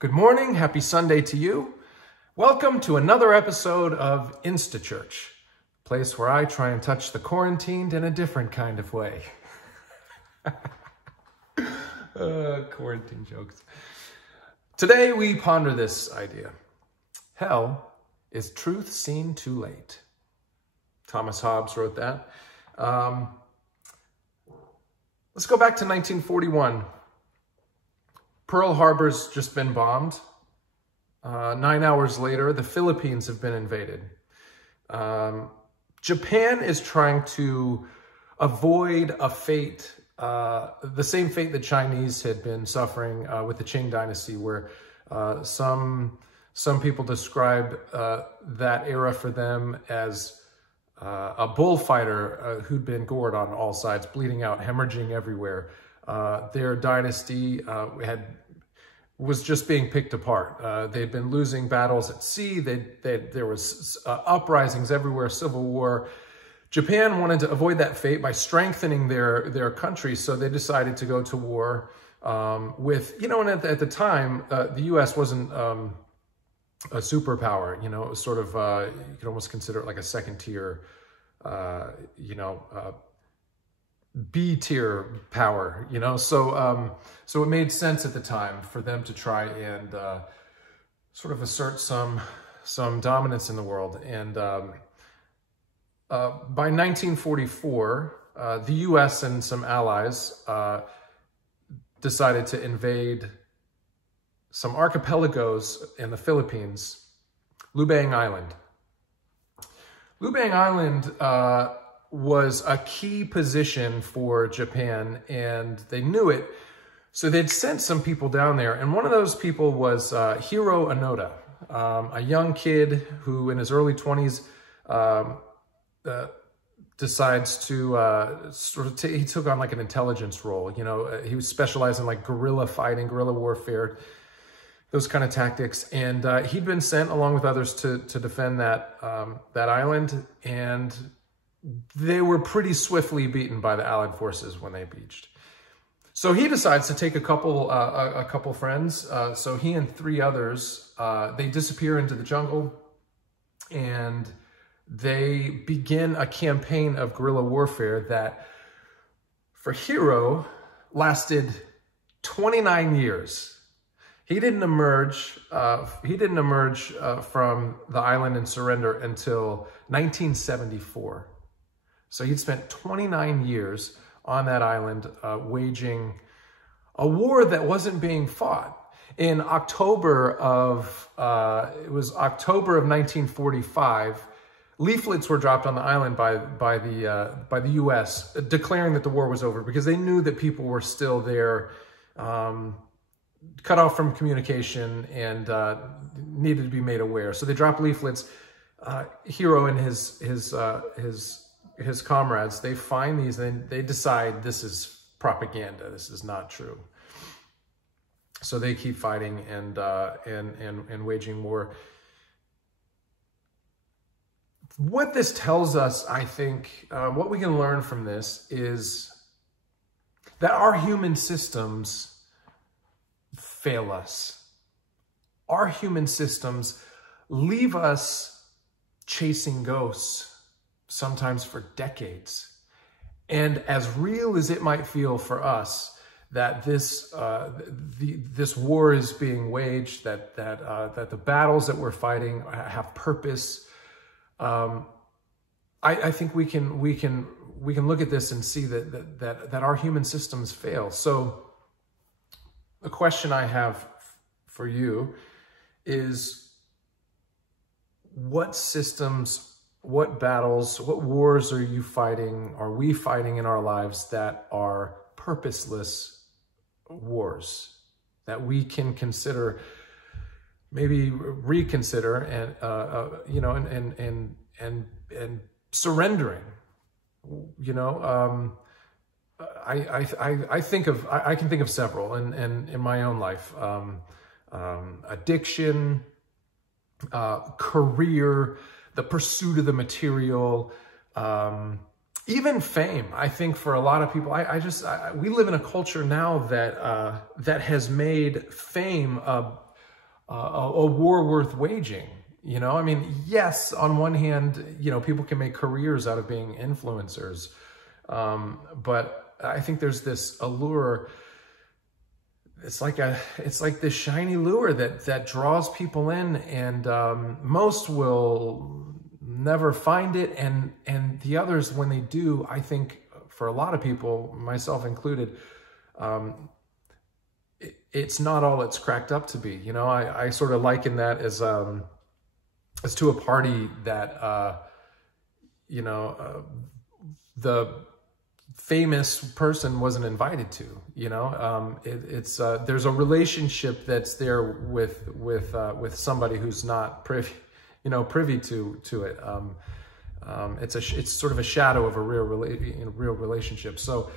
Good morning, happy Sunday to you. Welcome to another episode of InstaChurch, a place where I try and touch the quarantined in a different kind of way. Quarantine jokes. Today we ponder this idea. Hell is truth seen too late. Thomas Hobbes wrote that. Let's go back to 1941. Pearl Harbor's just been bombed. 9 hours later, the Philippines have been invaded. Japan is trying to avoid a fate, the same fate the Chinese had been suffering with the Qing dynasty, where some people describe that era for them as a bullfighter who'd been gored on all sides, bleeding out, hemorrhaging everywhere. Their dynasty was just being picked apart. They'd been losing battles at sea. There was uprisings everywhere, civil war. Japan wanted to avoid that fate by strengthening their country, so they decided to go to war with, and at the time, the U.S. wasn't a superpower. It was sort of, you could almost consider it like a second tier, B-tier power, so it made sense at the time for them to try and sort of assert some dominance in the world. And by 1944, the U.S. and some allies decided to invade some archipelagos in the Philippines, Lubang Island. Lubang Island was a key position for Japan, and they knew it. So they'd sent some people down there, and one of those people was Hiro Onoda, a young kid who in his early 20s decides to he took on like an intelligence role. He was specialized in like guerrilla fighting, guerrilla warfare, those kind of tactics. And he'd been sent along with others to defend that island, and they were pretty swiftly beaten by the Allied forces when they beached. So he decides to take a couple friends. So he and three others, they disappear into the jungle, and they begin a campaign of guerrilla warfare that, for Hiro, lasted 29 years. He didn't emerge from the island and surrender until 1974. So he'd spent 29 years on that island waging a war that wasn't being fought. In October of 1945, leaflets were dropped on the island by the U.S. declaring that the war was over, because they knew that people were still there, cut off from communication, and needed to be made aware. So they dropped leaflets. Hiro and his comrades, they find these and they decide this is propaganda. This is not true. So they keep fighting and waging war. What this tells us, I think, what we can learn from this is that our human systems fail us. Our human systems leave us chasing ghosts, sometimes for decades. And as real as it might feel for us that this war is being waged, that the battles that we're fighting have purpose, I think we can look at this and see that our human systems fail. So the question I have for you is, what systems, what battles, what wars are we fighting in our lives that are purposeless wars that we can consider, maybe reconsider, and surrendering? I can think of several, and in my own life, addiction, career, the pursuit of the material, even fame. I think for a lot of people, we live in a culture now that has made fame a war worth waging. You know, I mean, yes, on one hand, you know, people can make careers out of being influencers. But I think there's this allure. It's like this shiny lure that draws people in, and most will never find it. And the others, when they do, I think for a lot of people, myself included, it's not all it's cracked up to be. You know, I sort of liken that as to a party that, you know, the famous person wasn't invited to. You know, there's a relationship that's there with somebody who's not privy to it. It's sort of a shadow of a real relationship. So,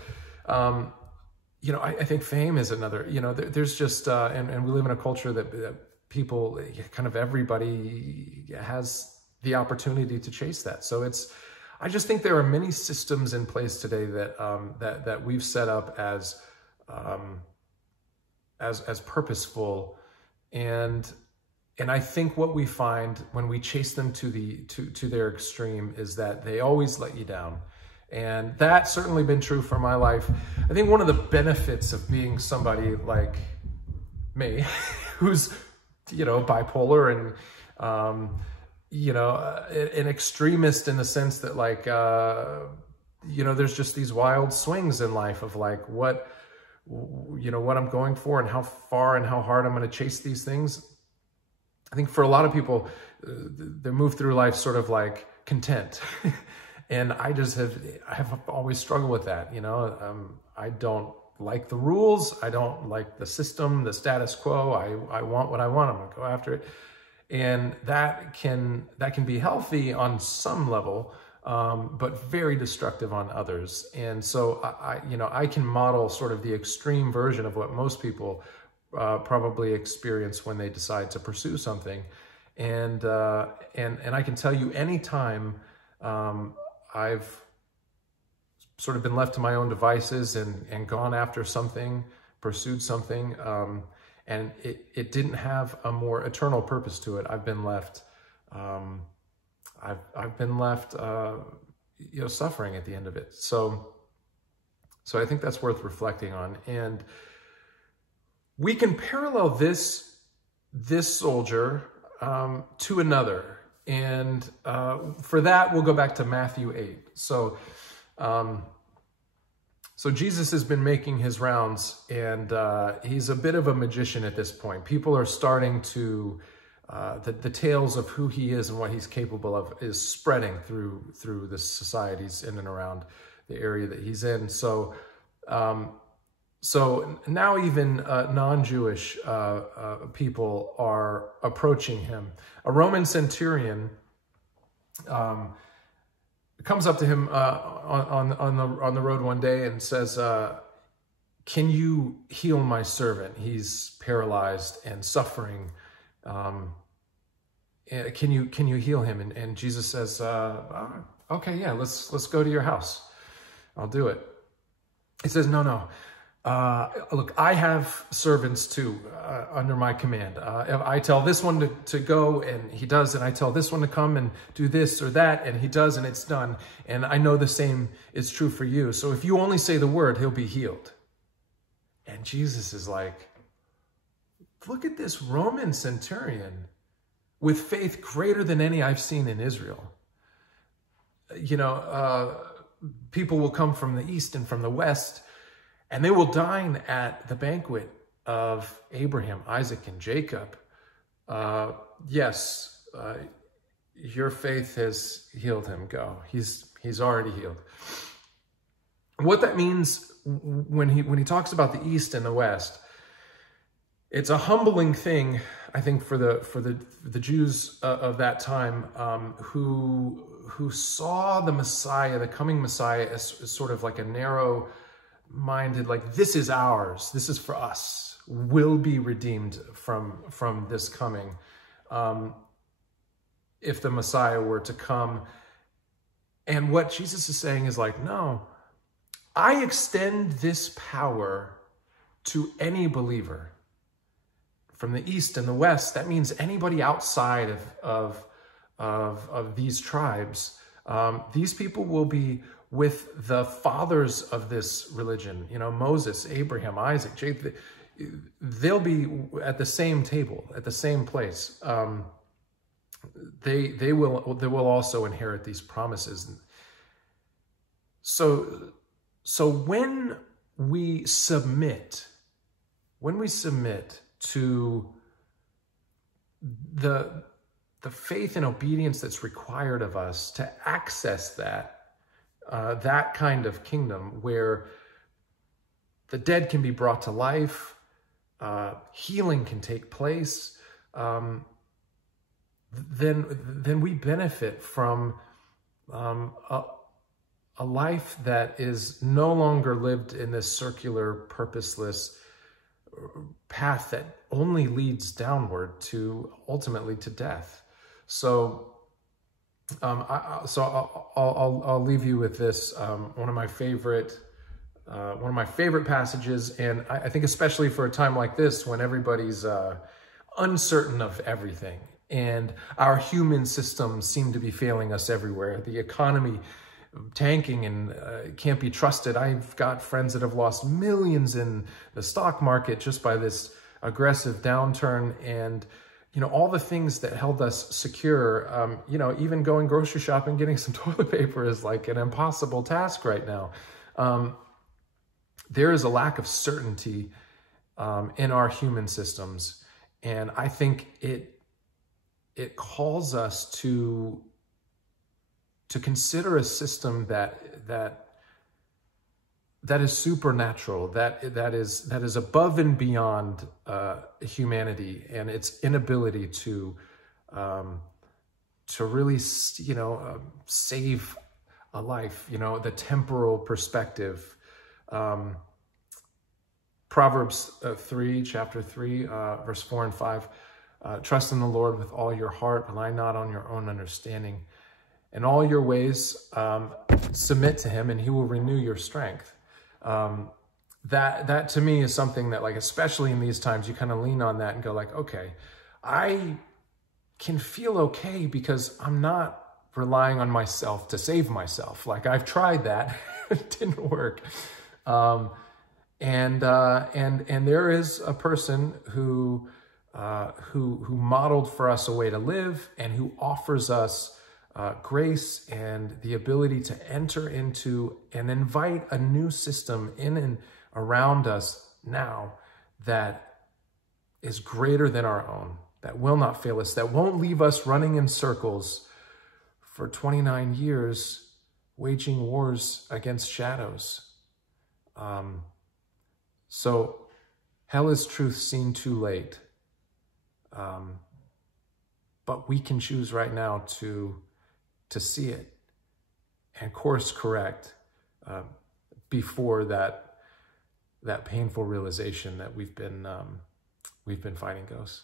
you know, I think fame is another. You know, there's just and we live in a culture that people, kind of everybody has the opportunity to chase that. So I just think there are many systems in place today that we've set up as purposeful, and I think what we find when we chase them to their extreme is that they always let you down. And that's certainly been true for my life. I think one of the benefits of being somebody like me, who's, you know, bipolar and, you know, an extremist in the sense that, like, you know, there's just these wild swings in life of like what I'm going for and how far and how hard I'm going to chase these things. I think for a lot of people, they move through life sort of like content. And I have always struggled with that. You know, I don't like the rules. I don't like the system, the status quo. I want what I want. I'm gonna go after it. And that can be healthy on some level, but very destructive on others. And so I can model sort of the extreme version of what most people probably experience when they decide to pursue something. And I can tell you, anytime I've sort of been left to my own devices and gone after something, pursued something, and it didn't have a more eternal purpose to it, I've been left, you know, suffering at the end of it. So I think that's worth reflecting on. And we can parallel this soldier to another. And for that, we'll go back to Matthew 8. So Jesus has been making his rounds, and he's a bit of a magician at this point. People are starting to, the tales of who he is and what he's capable of is spreading through the societies in and around the area that he's in. So now even non-Jewish people are approaching him. A Roman centurion comes up to him on the road one day and says, "Can you heal my servant? He's paralyzed and suffering. Can you heal him?" And Jesus says, "Okay, yeah, let's go to your house. I'll do it." He says, "No. Look, I have servants too under my command. I tell this one to go, and he does, and I tell this one to come and do this or that, and he does, and it's done. And I know the same is true for you. So if you only say the word, he'll be healed." And Jesus is like, look at this Roman centurion with faith greater than any I've seen in Israel. You know, people will come from the east and from the west, and they will dine at the banquet of Abraham, Isaac, and Jacob. Yes, your faith has healed him. Go. He's already healed. What that means when he talks about the East and the West, it's a humbling thing, I think, for the Jews of that time, who saw the Messiah, the coming Messiah, as sort of like a narrow-minded, like, this is ours, this is for us, will be redeemed from this coming. If the Messiah were to come. And what Jesus is saying is like, no, I extend this power to any believer from the east and the west. That means anybody outside of these tribes. These people will be with the fathers of this religion, you know, Moses, Abraham, Isaac, Jacob. They'll be at the same table, at the same place. They will also inherit these promises. So when we submit to the faith and obedience that's required of us to access that kind of kingdom where the dead can be brought to life, healing can take place, then we benefit from a life that is no longer lived in this circular, purposeless path that only leads downward to ultimately to death. So, I'll leave you with this. One of my favorite passages, and I think especially for a time like this when everybody's uncertain of everything, and our human systems seem to be failing us everywhere. The economy tanking and can't be trusted. I've got friends that have lost millions in the stock market just by this aggressive downturn, and you know, all the things that held us secure. You know, even going grocery shopping, getting some toilet paper is like an impossible task right now. There is a lack of certainty in our human systems, and I think it calls us to consider a system that is supernatural, that is above and beyond humanity and its inability to really, you know, save a life. You know, the temporal perspective. Proverbs 3, chapter 3, verse 4 and 5. Trust in the Lord with all your heart, rely not on your own understanding. In all your ways, submit to him, and he will renew your strength. That to me is something that, like, especially in these times, you kind of lean on that and go like, okay, I can feel okay because I'm not relying on myself to save myself. Like, I've tried that, it didn't work. And there is a person who modeled for us a way to live, and who offers us grace and the ability to enter into and invite a new system in and around us now that is greater than our own, that will not fail us, that won't leave us running in circles for 29 years, waging wars against shadows. So hell is truth seen too late. But we can choose right now to see it and course correct before that painful realization that we've been fighting ghosts.